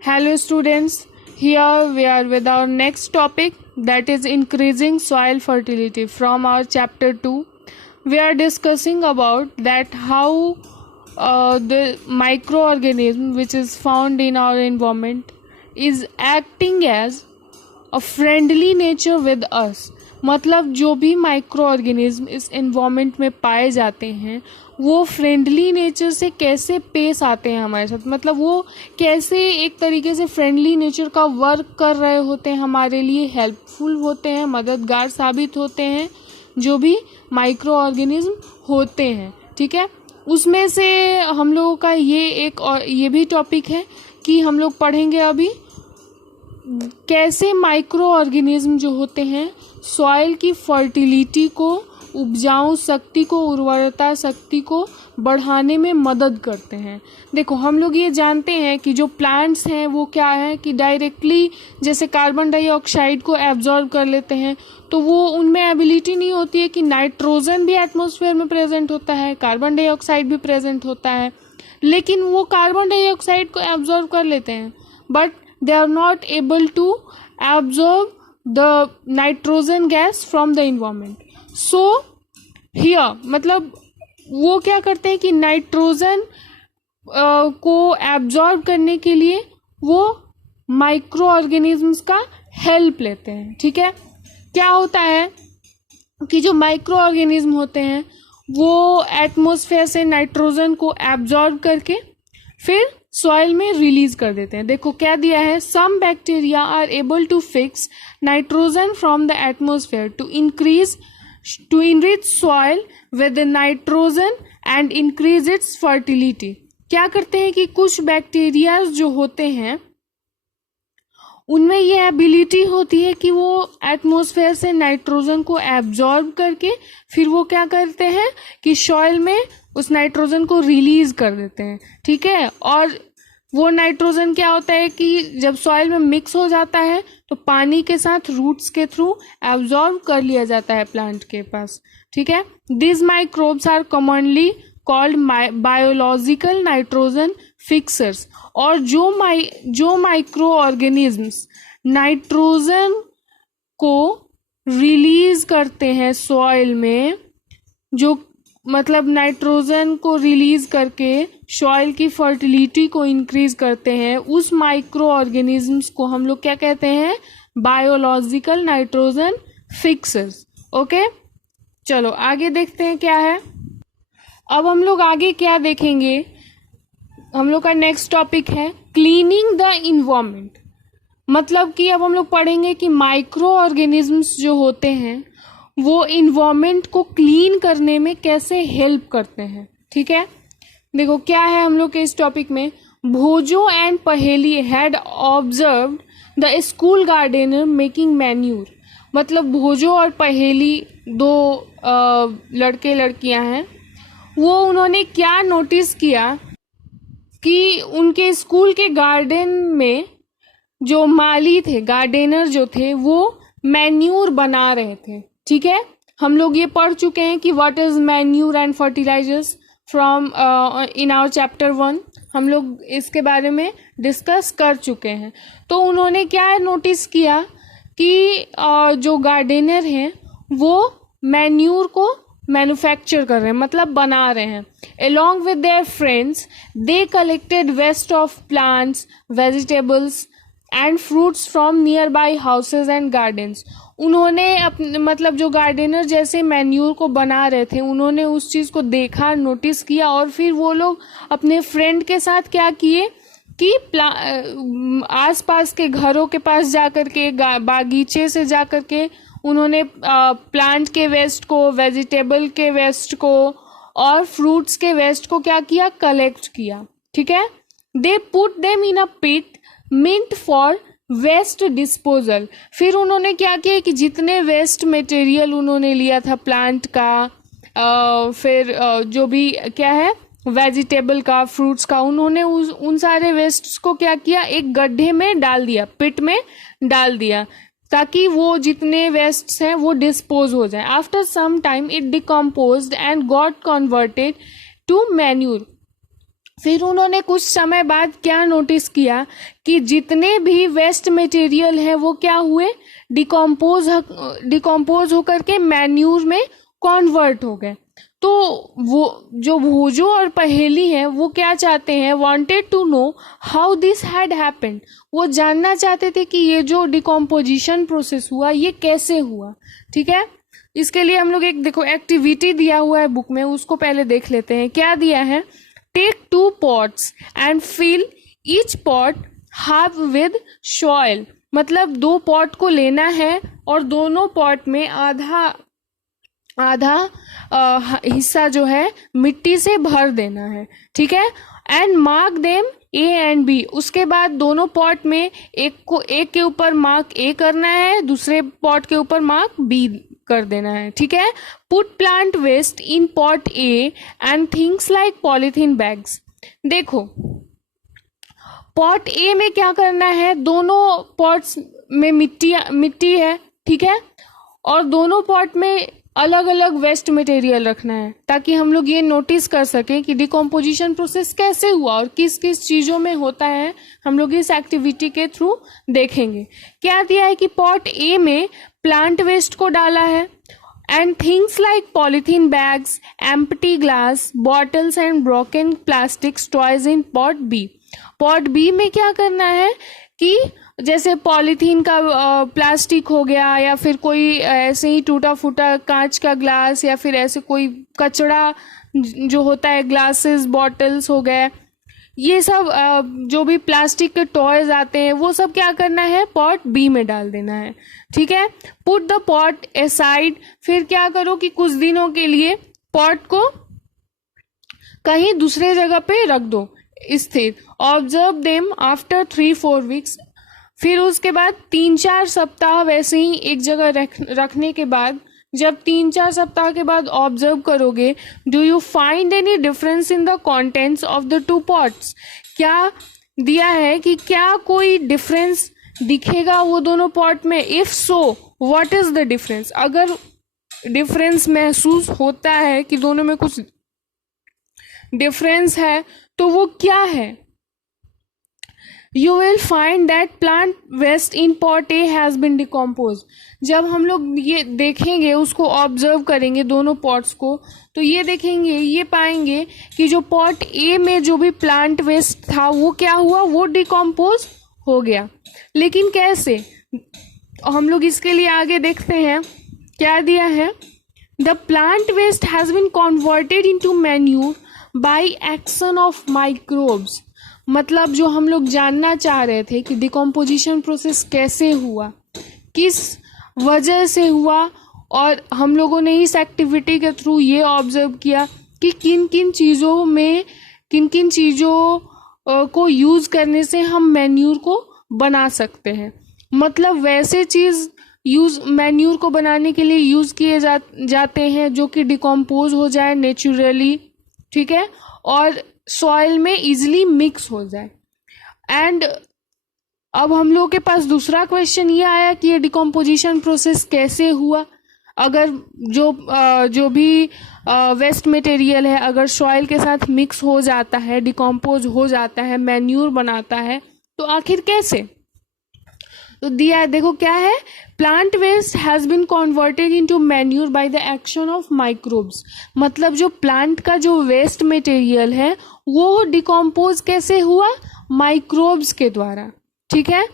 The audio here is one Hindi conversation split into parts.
Hello students, here we are with our next topic, that is increasing soil fertility from our chapter 2. We are discussing about that how the microorganism which is found in our environment is acting as a friendly nature with us. मतलब जो भी माइक्रो ऑर्गेनिज्म इस एनवायरनमेंट में पाए जाते हैं वो फ्रेंडली नेचर से कैसे पेश आते हैं हमारे साथ, मतलब वो कैसे एक तरीके से फ्रेंडली नेचर का वर्क कर रहे होते हैं, हमारे लिए हेल्पफुल होते हैं, मददगार साबित होते हैं जो भी माइक्रो ऑर्गेनिज्म होते हैं। ठीक है, उसमें से हम लोगों का ये भी टॉपिक है कि हम लोग पढ़ेंगे अभी कैसे माइक्रो ऑर्गेनिज्म जो होते हैं सॉइल की फर्टिलिटी को, उपजाऊ शक्ति को, उर्वरता शक्ति को बढ़ाने में मदद करते हैं। देखो, हम लोग ये जानते हैं कि जो प्लांट्स हैं वो क्या है कि डायरेक्टली जैसे कार्बन डाइऑक्साइड को एब्जॉर्ब कर लेते हैं, तो वो उनमें एबिलिटी नहीं होती है कि नाइट्रोजन भी एटमॉस्फेयर में प्रेजेंट होता है, कार्बन डाइऑक्साइड भी प्रेजेंट होता है, लेकिन वो कार्बन डाइऑक्साइड को एब्जॉर्ब कर लेते हैं, but they are not able to absorb the nitrogen gas from the environment. So here मतलब वो क्या करते हैं कि नाइट्रोजन को एब्जॉर्ब करने के लिए वो माइक्रो ऑर्गेनिजम्स का हेल्प लेते हैं। ठीक है, क्या होता है कि जो माइक्रो ऑर्गेनिज्म होते हैं वो एटमॉस्फेयर से नाइट्रोजन को एब्जॉर्ब करके फिर सॉइल में रिलीज कर देते हैं। देखो क्या दिया है, some bacteria are able to fix nitrogen from the atmosphere to enrich soil with nitrogen and increase its fertility. क्या करते हैं कि कुछ बैक्टीरिया जो होते हैं उनमें ये एबिलिटी होती है कि वो एटमॉस्फेयर से नाइट्रोजन को एब्जॉर्ब करके फिर वो क्या करते हैं कि सॉइल में उस नाइट्रोजन को रिलीज कर देते हैं। ठीक है, और वो नाइट्रोजन क्या होता है कि जब सॉइल में मिक्स हो जाता है तो पानी के साथ रूट्स के थ्रू एब्जॉर्ब कर लिया जाता है प्लांट के पास। ठीक है, this microbes are commonly called biological nitrogen fixers. और जो माइक्रो ऑर्गेनिजम्स नाइट्रोजन को रिलीज करते हैं सॉइल में, जो मतलब नाइट्रोजन को रिलीज करके सॉइल की फर्टिलिटी को इंक्रीज करते हैं, उस माइक्रो ऑर्गेनिजम्स को हम लोग क्या कहते हैं, बायोलॉजिकल नाइट्रोजन फिक्सर्स। ओके, चलो आगे देखते हैं क्या है। अब हम लोग आगे क्या देखेंगे, हम लोग का नेक्स्ट टॉपिक है क्लीनिंग द इन्वायरमेंट। मतलब कि अब हम लोग पढ़ेंगे कि माइक्रो ऑर्गेनिजम्स जो होते हैं वो इन्वायरमेंट को क्लीन करने में कैसे हेल्प करते हैं। ठीक है, देखो क्या है हम लोग के इस टॉपिक में, Boojho and Paheli had observed the school gardener making manure. मतलब भोजो और पहेली दो लड़के लड़कियां हैं, वो उन्होंने क्या नोटिस किया कि उनके स्कूल के गार्डन में जो माली थे, गार्डनर जो थे, वो मैन्यूर बना रहे थे। ठीक है, हम लोग ये पढ़ चुके हैं कि what is manure and fertilizers from in our chapter 1, हम लोग इसके बारे में डिस्कस कर चुके हैं। तो उन्होंने क्या नोटिस किया कि जो गार्डनर हैं वो मैन्यूर को मैन्युफैक्चर कर रहे हैं, मतलब बना रहे हैं। along with their friends they collected waste of plants, vegetables and fruits from nearby houses and gardens। उन्होंने मतलब जो गार्डनर जैसे मैन्यूर को बना रहे थे, उन्होंने उस चीज़ को देखा, नोटिस किया, और फिर वो लोग अपने फ्रेंड के साथ क्या किए कि आसपास के घरों के पास जाकर के, बागीचे से जाकर के उन्होंने प्लांट के वेस्ट को, वेजिटेबल के वेस्ट को और फ्रूट्स के वेस्ट को क्या किया, कलेक्ट किया। ठीक है, they put them in a pit meant for waste disposal. फिर उन्होंने क्या किया कि जितने वेस्ट मटेरियल उन्होंने लिया था प्लांट का, फिर जो भी क्या है वेजिटेबल का, फ्रूट्स का, उन्होंने उन सारे वेस्ट्स को क्या किया, एक गड्ढे में डाल दिया, पिट में डाल दिया, ताकि वो जितने वेस्ट्स हैं वो डिस्पोज हो जाए। After some time it decomposed and got converted to manure. फिर उन्होंने कुछ समय बाद क्या नोटिस किया कि जितने भी वेस्ट मटेरियल है वो क्या हुए, डिकम्पोज होकर के मैन्यूर में कन्वर्ट हो गए। तो वो जो भोजो और पहेली है वो क्या चाहते हैं, wanted to know how this had happened. वो जानना चाहते थे कि ये जो डिकम्पोजिशन प्रोसेस हुआ ये कैसे हुआ। ठीक है, इसके लिए हम लोग एक देखो एक्टिविटी दिया हुआ है बुक में, उसको पहले देख लेते हैं। क्या दिया है, take 2 pots and fill each pot half with soil. मतलब 2 पॉट को लेना है और दोनों पॉट में आधा आधा हिस्सा जो है मिट्टी से भर देना है। ठीक है, and mark them A and B. उसके बाद दोनों पॉट में एक के ऊपर मार्क ए करना है, दूसरे पॉट के ऊपर मार्क बी कर देना है। ठीक है, put plant waste in pot A and things like polythene bags. देखो पॉट ए में क्या करना है, दोनों पॉट्स में मिट्टी है। ठीक है, और दोनों पॉट में अलग अलग वेस्ट मटेरियल रखना है ताकि हम लोग ये नोटिस कर सकें कि डिकम्पोजिशन प्रोसेस कैसे हुआ और किस किस चीज़ों में होता है। हम लोग इस एक्टिविटी के थ्रू देखेंगे। क्या दिया है कि पॉट ए में प्लांट वेस्ट को डाला है and things like polythene bags, empty glass bottles and broken plastic toys in pot B. Pot B में क्या करना है कि जैसे पॉलीथीन का प्लास्टिक हो गया या फिर कोई ऐसे ही टूटा फूटा कांच का ग्लास या फिर ऐसे कोई कचड़ा जो होता है, ग्लासेस बॉटल्स हो गए, ये सब जो भी प्लास्टिक के टॉयज आते हैं वो सब क्या करना है, पॉट बी में डाल देना है। ठीक है, पुट द पॉट असाइड। फिर क्या करो कि कुछ दिनों के लिए पॉट को कहीं दूसरे जगह पे रख दो स्थिर। Observe them after 3-4 weeks. फिर उसके बाद 3-4 सप्ताह वैसे ही एक जगह रखने के बाद, जब 3-4 सप्ताह के बाद ऑब्जर्व करोगे, do you find any difference in the contents of the 2 pots. क्या दिया है कि क्या कोई डिफरेंस दिखेगा वो दोनों पॉट में। If so what is the difference. अगर डिफरेंस महसूस होता है कि दोनों में कुछ डिफरेंस है तो वो क्या है। You will find that plant waste in pot A has been decomposed। जब हम लोग ये देखेंगे, उसको ऑब्जर्व करेंगे दोनों पॉट्स को, तो ये देखेंगे, ये पाएंगे कि जो पॉट ए में जो भी प्लांट वेस्ट था वो क्या हुआ, वो डिकम्पोज हो गया। लेकिन कैसे, हम लोग इसके लिए आगे देखते हैं। क्या दिया है, the plant waste has been converted into manure by action of microbes. मतलब जो हम लोग जानना चाह रहे थे कि डिकम्पोजिशन प्रोसेस कैसे हुआ, किस वजह से हुआ, और हम लोगों ने इस एक्टिविटी के थ्रू ये ऑब्जर्व किया कि किन किन चीज़ों को यूज़ करने से हम मैन्यूर को बना सकते हैं। मतलब वैसे चीज़ मैन्यूर को बनाने के लिए यूज़ किए जाते हैं जो कि डिकम्पोज हो जाए नेचुरली। ठीक है, और सॉइल में इजीली मिक्स हो जाए। एंड अब हम लोगों के पास दूसरा क्वेश्चन ये आया कि ये डिकम्पोजिशन प्रोसेस कैसे हुआ। अगर जो भी वेस्ट मटेरियल है अगर सॉइल के साथ मिक्स हो जाता है, डिकम्पोज हो जाता है, मैन्यूर बनाता है, तो आखिर कैसे। तो दिया है, देखो क्या है, plant waste has been converted into manure by the action of microbes. मतलब जो प्लांट का जो वेस्ट मटेरियल है वो डिकम्पोज कैसे हुआ, माइक्रोब्स के द्वारा। ठीक है,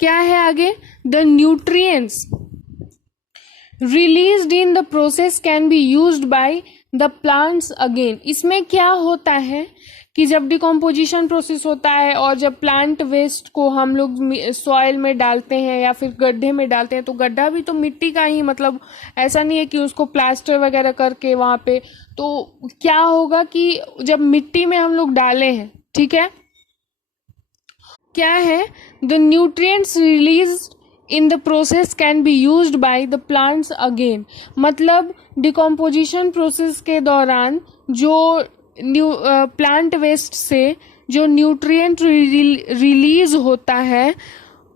क्या है आगे, the nutrients released in the process can be used by the plants again. इसमें क्या होता है कि जब डिकम्पोजिशन प्रोसेस होता है और जब प्लांट वेस्ट को हम लोग सॉइल में डालते हैं या फिर गड्ढे में डालते हैं, तो गड्ढा भी तो मिट्टी का ही, मतलब ऐसा नहीं है कि उसको प्लास्टर वगैरह करके वहाँ पे, तो क्या होगा कि जब मिट्टी में हम लोग डाले हैं, ठीक है, क्या है, the nutrients released in the process can be used by the plants again. मतलब डिकम्पोजिशन प्रोसेस के दौरान जो प्लांट वेस्ट से जो न्यूट्रिएंट रिलीज होता है,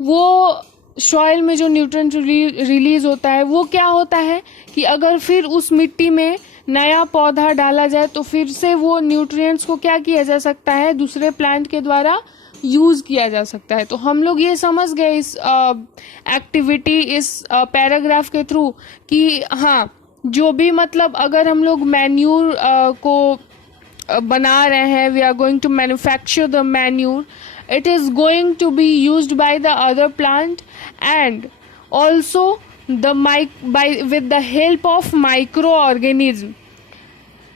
वो सॉइल में जो न्यूट्रिएंट रिलीज होता है वो क्या होता है कि अगर फिर उस मिट्टी में नया पौधा डाला जाए तो फिर से वो न्यूट्रिएंट्स को क्या किया जा सकता है, दूसरे प्लांट के द्वारा यूज किया जा सकता है। तो हम लोग ये समझ गए इस एक्टिविटी, इस पैराग्राफ के थ्रू कि हाँ, जो भी मतलब अगर हम लोग मैन्यूर को बना रहे हैं, we are going to manufacture the manure, it is going to be used by the other plant, and also with the help of microorganism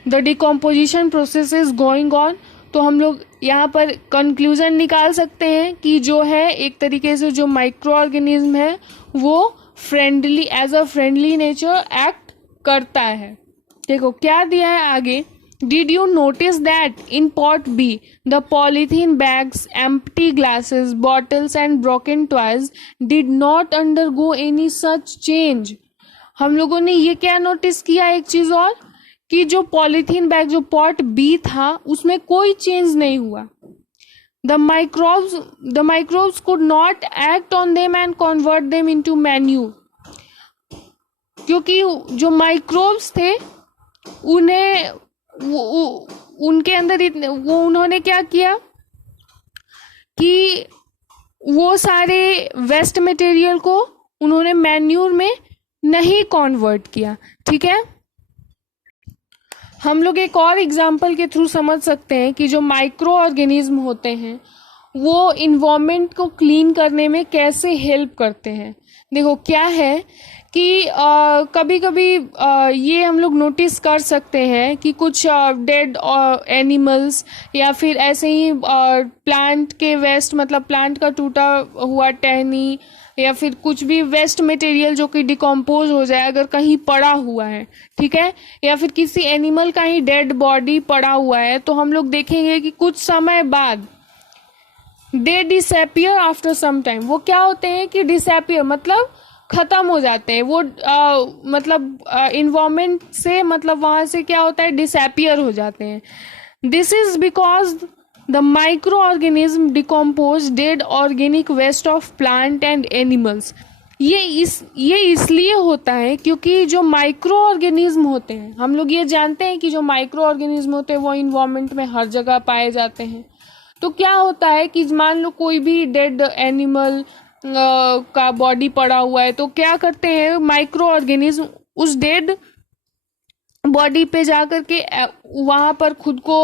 the decomposition process is going on। तो हम लोग यहाँ पर कंक्लूजन निकाल सकते हैं कि जो है एक तरीके से जो माइक्रो ऑर्गेनिज्म है वो friendly, as a friendly nature act करता है। देखो क्या दिया है आगे, Did you notice that in pot B, the polythene bags, empty glasses, bottles and broken toys did not undergo any such change? हम लोगों ने ये क्या नोटिस किया, एक चीज और, कि जो पॉलीथीन बैग, जो पॉट बी था, उसमें कोई चेंज नहीं हुआ। The microbes could not act on them and convert them into manure। क्योंकि जो माइक्रोब्स थे उन्हें उनके अंदर उन्होंने क्या किया कि वो सारे वेस्ट मटेरियल को उन्होंने मैन्यूर में नहीं कन्वर्ट किया। ठीक है, हम लोग एक और एग्जांपल के थ्रू समझ सकते हैं कि जो माइक्रो ऑर्गेनिज्म होते हैं वो इन्वायरमेंट को क्लीन करने में कैसे हेल्प करते हैं। देखो क्या है कि कभी कभी ये हम लोग नोटिस कर सकते हैं कि कुछ डेड एनिमल्स या फिर ऐसे ही प्लांट के वेस्ट, मतलब प्लांट का टूटा हुआ टहनी या फिर कुछ भी वेस्ट मटेरियल जो कि डिकम्पोज हो जाए अगर कहीं पड़ा हुआ है, ठीक है, या फिर किसी एनिमल का ही डेड बॉडी पड़ा हुआ है, तो हम लोग देखेंगे कि कुछ समय बाद they disappear after some time. वो क्या होते हैं कि डिसअपियर मतलब खत्म हो जाते हैं, वो मतलब इन्वायरमेंट से, मतलब वहां से क्या होता है, डिसअपियर हो जाते हैं। This is because the microorganism decompose dead organic waste of plant and animals. ये इसलिए होता है क्योंकि जो माइक्रो ऑर्गेनिज्म होते हैं, हम लोग ये जानते हैं कि जो माइक्रो ऑर्गेनिज्म होते हैं वो इन्वायरमेंट में हर जगह पाए जाते हैं। तो क्या होता है कि मान लो कोई भी डेड एनिमल का बॉडी पड़ा हुआ है, तो क्या करते हैं माइक्रो ऑर्गेनिज्म उस डेड बॉडी पे जाकर के वहां पर खुद को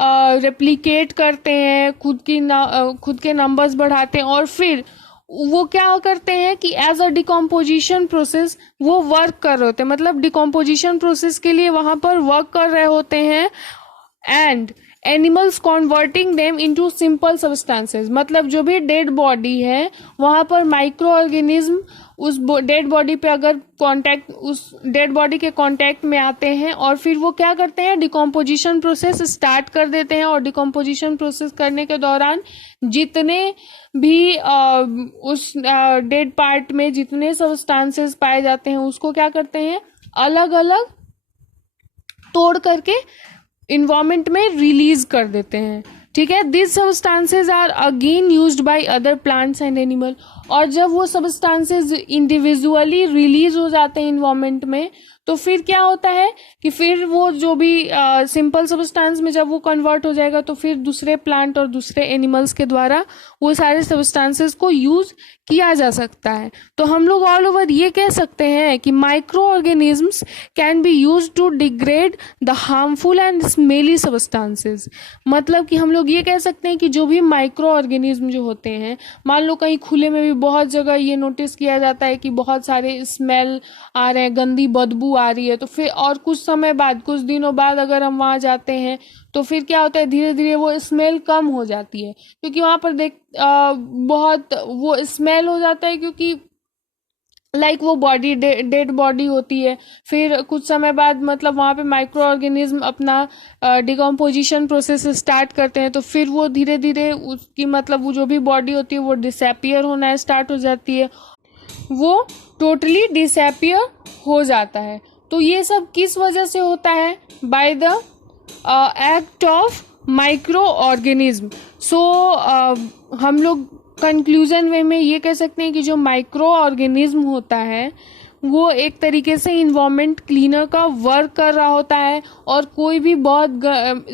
रेप्लिकेट करते हैं, खुद के नंबर्स बढ़ाते हैं, और फिर वो क्या करते हैं कि एज अ डिकम्पोजिशन प्रोसेस वो वर्क कर रहे होते हैं, मतलब डिकम्पोजिशन प्रोसेस के लिए वहां पर वर्क कर रहे होते हैं। And animals converting them into simple substances, मतलब जो भी डेड बॉडी है वहां पर माइक्रो ऑर्गेनिज्म उस डेड बॉडी पे अगर उस डेड बॉडी के कांटेक्ट में आते हैं और फिर वो क्या करते हैं, डिकम्पोजिशन प्रोसेस स्टार्ट कर देते हैं। और डिकम्पोजिशन प्रोसेस करने के दौरान जितने भी उस डेड पार्ट में जितने सब्सटेंसेस पाए जाते हैं उसको क्या करते हैं, अलग अलग तोड़ करके इन्वायरमेंट में रिलीज कर देते हैं। ठीक है, this substances are again used by other plants and animal. और जब वो सब्सटेंसेस इंडिविजुअली रिलीज हो जाते हैं इन्वायरमेंट में, तो फिर क्या होता है कि फिर वो जो भी सिंपल सब्सटेंस में जब वो कन्वर्ट हो जाएगा तो फिर दूसरे प्लांट और दूसरे एनिमल्स के द्वारा वो सारे सब्सटेंसेस को यूज किया जा सकता है। तो हम लोग ऑल ओवर ये कह सकते हैं कि microorganisms can be use to degrade the harmful and smelly substances. मतलब कि हम लोग ये कह सकते हैं कि जो भी माइक्रो ऑर्गेनिज्म जो होते हैं, मान लो कहीं खुले में भी बहुत जगह ये नोटिस किया जाता है कि बहुत सारे स्मेल आ रहे हैं, गंदी बदबू आ रही है, तो फिर और कुछ समय बाद, कुछ दिनों बाद अगर हम वहां जाते हैं तो फिर क्या होता है, धीरे धीरे वो स्मेल कम हो जाती है, क्योंकि वहां पर बहुत वो स्मेल हो जाता है, क्योंकि लाइक वो बॉडी डेड बॉडी होती है। फिर कुछ समय बाद मतलब वहाँ पे माइक्रो ऑर्गेनिज्म अपना डिकम्पोजिशन प्रोसेस स्टार्ट करते हैं, तो फिर वो धीरे धीरे उसकी मतलब वो जो भी बॉडी होती है वो डिसअपियर होना स्टार्ट हो जाती है, वो टोटली डिसअपियर हो जाता है। तो ये सब किस वजह से होता है, by the act of microorganism. So हम लोग कंक्लूजन वे में ये कह सकते हैं कि जो माइक्रो ऑर्गेनिज्म होता है वो एक तरीके से इन्वायरमेंट क्लीनर का वर्क कर रहा होता है, और कोई भी बहुत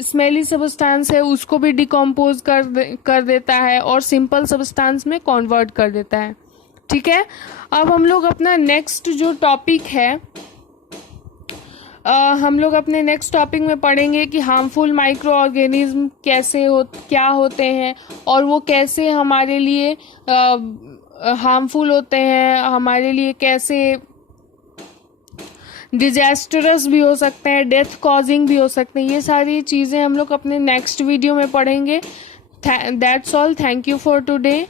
स्मेली सब्सटेंस है उसको भी डिकम्पोज कर देता है और सिंपल सब्सटेंस में कन्वर्ट कर देता है। ठीक है, अब हम लोग अपना नेक्स्ट जो टॉपिक है, हम लोग अपने नेक्स्ट टॉपिक में पढ़ेंगे कि हार्मफुल माइक्रो ऑर्गेनिज्म क्या होते हैं, और वो कैसे हमारे लिए हार्मफुल होते हैं, हमारे लिए कैसे डिजास्टरस भी हो सकते हैं, डेथ कॉजिंग भी हो सकते हैं। ये सारी चीज़ें हम लोग अपने नेक्स्ट वीडियो में पढ़ेंगे। That's all, thank you for today,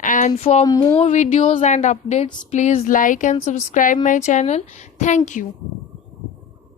and for more videos and updates please like and subscribe my channel. Thank you.